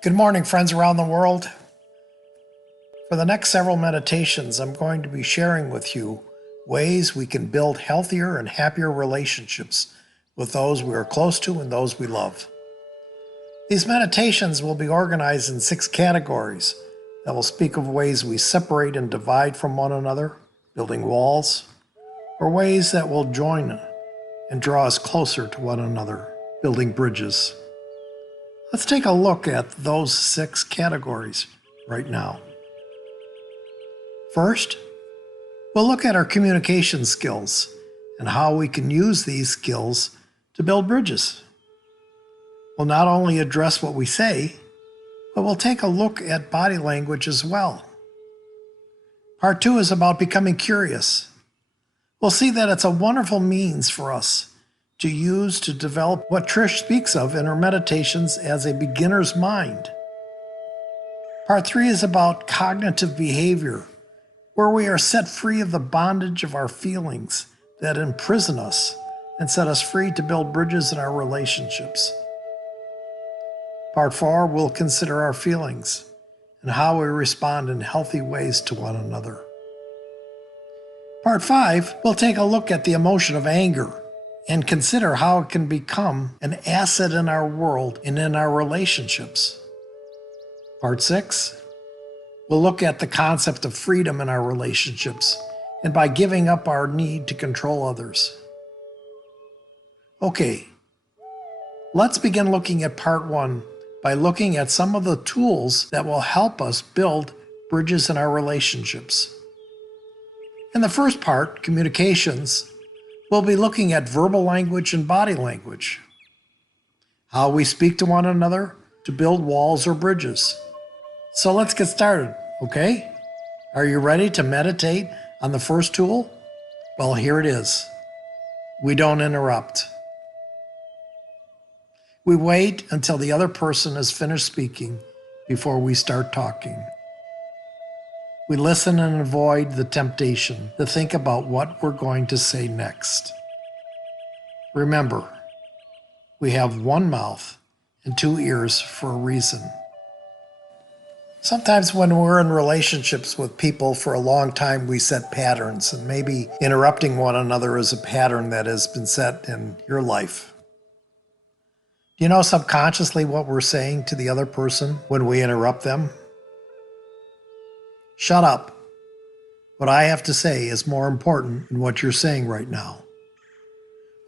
Good morning, friends around the world. For the next several meditations, I'm going to be sharing with you ways we can build healthier and happier relationships with those we are close to and those we love. These meditations will be organized in 6 categories that will speak of ways we separate and divide from one another, building walls, or ways that will join and draw us closer to one another, building bridges. Let's take a look at those 6 categories right now. First, we'll look at our communication skills and how we can use these skills to build bridges. We'll not only address what we say, but we'll take a look at body language as well. Part 2 is about becoming curious. We'll see that it's a wonderful means for us to use to develop what Trish speaks of in her meditations as a beginner's mind. Part 3 is about cognitive behavior, where we are set free of the bondage of our feelings that imprison us and set us free to build bridges in our relationships. Part 4 will consider our feelings and how we respond in healthy ways to one another. Part 5 will take a look at the emotion of anger and consider how it can become an asset in our world and in our relationships. Part 6, we'll look at the concept of freedom in our relationships and by giving up our need to control others. Okay, let's begin looking at part 1 by looking at some of the tools that will help us build bridges in our relationships. In the first part, communications, we'll be looking at verbal language and body language, how we speak to one another to build walls or bridges. So let's get started, okay? Are you ready to meditate on the first tool? Well, here it is. We don't interrupt. We wait until the other person has finished speaking before we start talking. We listen and avoid the temptation to think about what we're going to say next. Remember, we have one mouth and 2 ears for a reason. Sometimes when we're in relationships with people for a long time, we set patterns, and maybe interrupting one another is a pattern that has been set in your life. Do you know subconsciously what we're saying to the other person when we interrupt them? Shut up. What I have to say is more important than what you're saying right now.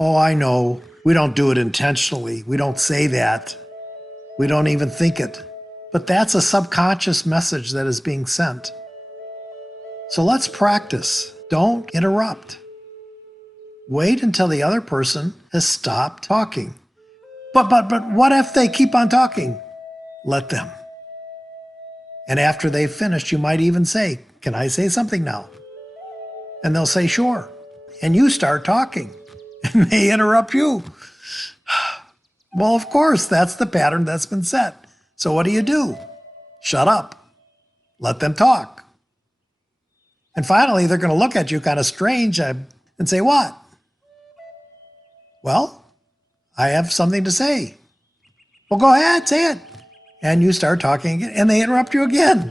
Oh, I know. We don't do it intentionally. We don't say that. We don't even think it. But that's a subconscious message that is being sent. So let's practice. Don't interrupt. Wait until the other person has stopped talking. But what if they keep on talking? Let them. And after they've finished, you might even say, "Can I say something now?" And they'll say, "Sure." And you start talking, and they interrupt you. Well, of course, that's the pattern that's been set. So what do? Shut up. Let them talk. And finally, they're going to look at you kind of strange and say, "What?" "Well, I have something to say." "Well, go ahead, say it." And you start talking again, and they interrupt you again.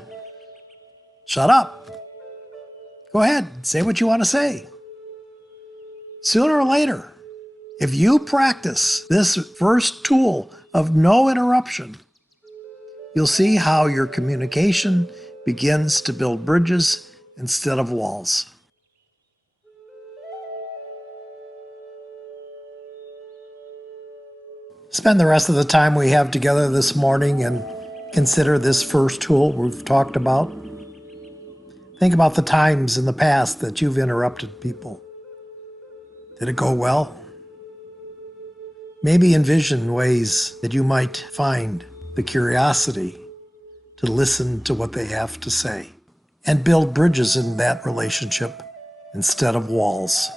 Shut up. Go ahead, say what you want to say. Sooner or later, if you practice this first tool of no interruption, you'll see how your communication begins to build bridges instead of walls. Spend the rest of the time we have together this morning and consider this first tool we've talked about. Think about the times in the past that you've interrupted people. Did it go well? Maybe envision ways that you might find the curiosity to listen to what they have to say and build bridges in that relationship instead of walls.